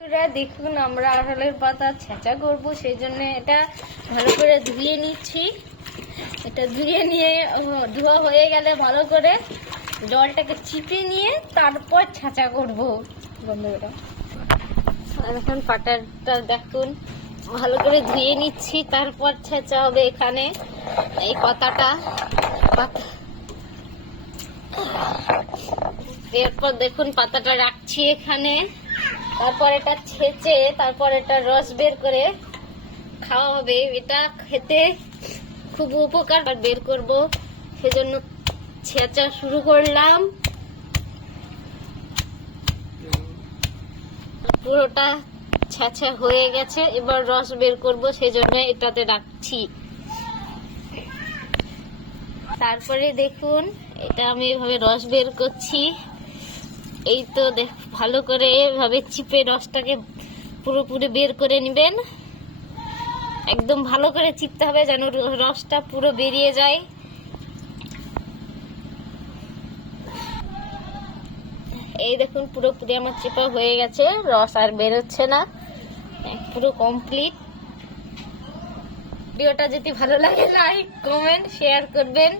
দেখুন আমরা আড়ালের পাতা ছেঁচা করব, সেই জন্য এটা ভালো করে ধুয়ে নিচ্ছি। এটা ধুয়ে নিয়ে ধোয়া হয়ে গেলে ভালো করে জলটাকে চিপে নিয়ে তারপর ছেঁচা করব বন্ধুরা। এখন পাটাটা দেখুন ভালো করে ধুয়ে নিচ্ছি, তারপর ছেঁচা হবে। এখানে এই পাতাটা এরপর দেখুন পাতাটা রাখছি এখানে, তারপর এটা ছেঁচে তারপর এটা রস বের করে খাওয়া হবে। এটা খেতে খুব উপকার, বের করব সেজন্য ছেঁচা শুরু করলাম। পুরোটা ছেঁচা হয়ে গেছে, এবার রস বের করব সেজন্য এটাতে রাখছি। তারপরে দেখুন এটা আমি এভাবে রস বের করছি। এই তো ভালো করে এভাবে চিপে রসটাকে পুরোপুরি বের করে নেবেন। একদম ভালো করে চিপতে হবে যেন রসটা পুরো বেরিয়ে যায়। এই দেখুন পুরোপুরি আমার চিপা হয়ে গেছে, রস আর বেরোচ্ছে না, পুরো কমপ্লিট। ভিডিওটা যদি ভালো লাগে লাইক কমেন্ট শেয়ার করবেন।